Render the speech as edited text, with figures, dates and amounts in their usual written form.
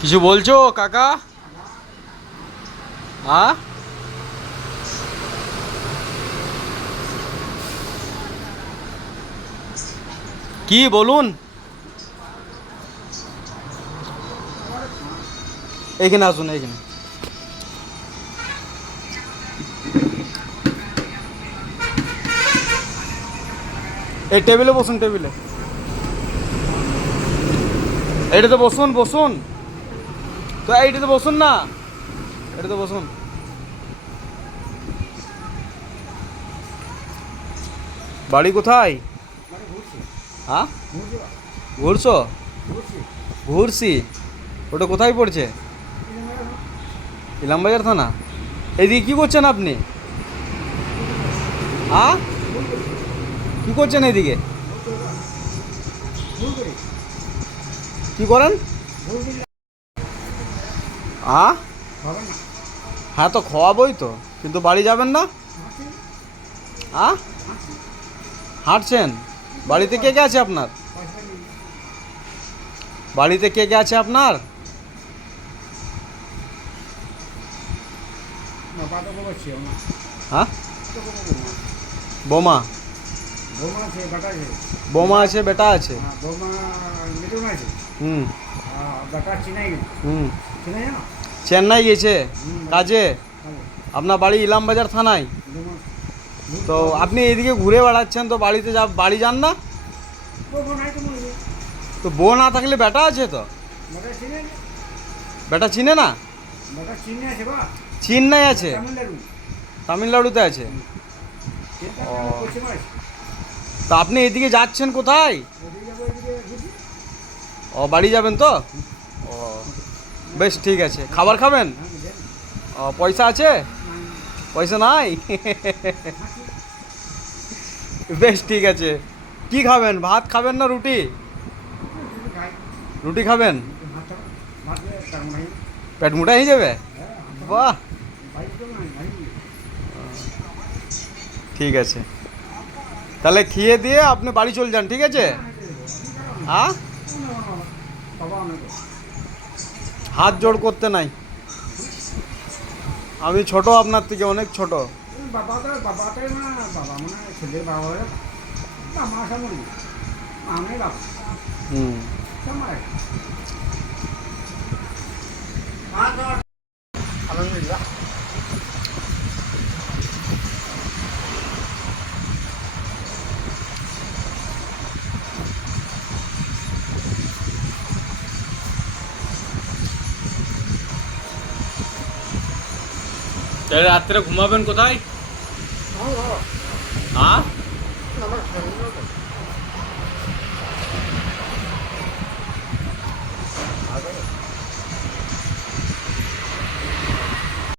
কিছু বলছো কাকা? হ্যাঁ, কি বলুন? এইখানে আসুন, এইখানে। এই টেবিলে বসুন, টেবিলে। এইটাতে বসুন, বসুন। তো এইটাতে বসুন না, এটাতে বসুন। বাড়ি কোথায়? হ্যাঁ, ঘুরছো? ঘুরছি। ওটা কোথায় পড়ছে? ইলামবাজার থানা। এইদিকে কি করছেন আপনি? হ্যাঁ, কি করছেন এইদিকে? কি করেন? হ্যাঁ, হ্যাঁ, তো খাওয়াবই তো, কিন্তু বাড়ি যাবেন না? হ্যাঁ, হাঁটছেন? বাড়িতে কে কে আছে আপনার? বাড়িতে কে কে আছে আপনার? হ্যাঁ, বোমা? বোমা আছে, বেটা আছে। হুম, হুম। চেন্নাই গেছে কাজে। আপনার বাড়ি ইলামবাজার থানায়। তো আপনি এদিকে ঘুরে বেড়াচ্ছেন, তো বাড়িতে বাড়ি যান না? তো বউ না থাকলে বেটা আছে তো। বেটা চিনে না? চেন্নাই আছে, তামিলনাড়ুতে আছে। ও, তা আপনি এদিকে যাচ্ছেন কোথায়? ও, বাড়ি যাবেন তো? ও, বেশ ঠিক আছে। খাবার খাবেন? ও, পয়সা আছে? পয়সা নাই? বেশ ঠিক আছে। কি খাবেন, ভাত খাবেন না রুটি? রুটি খাবেন? পেট মোটা হয়ে যাবে? বাহ, ঠিক আছে। তাহলে খেয়ে দিয়ে আপনি বাড়ি চলে যান, ঠিক আছে? হ্যাঁ, হাত জোড় করতে নাই। আমি ছোট, আপনার থেকে অনেক ছোট। হুম। তাহলে রাত্রে ঘুমাবেন কোথায়? হ্যাঁ,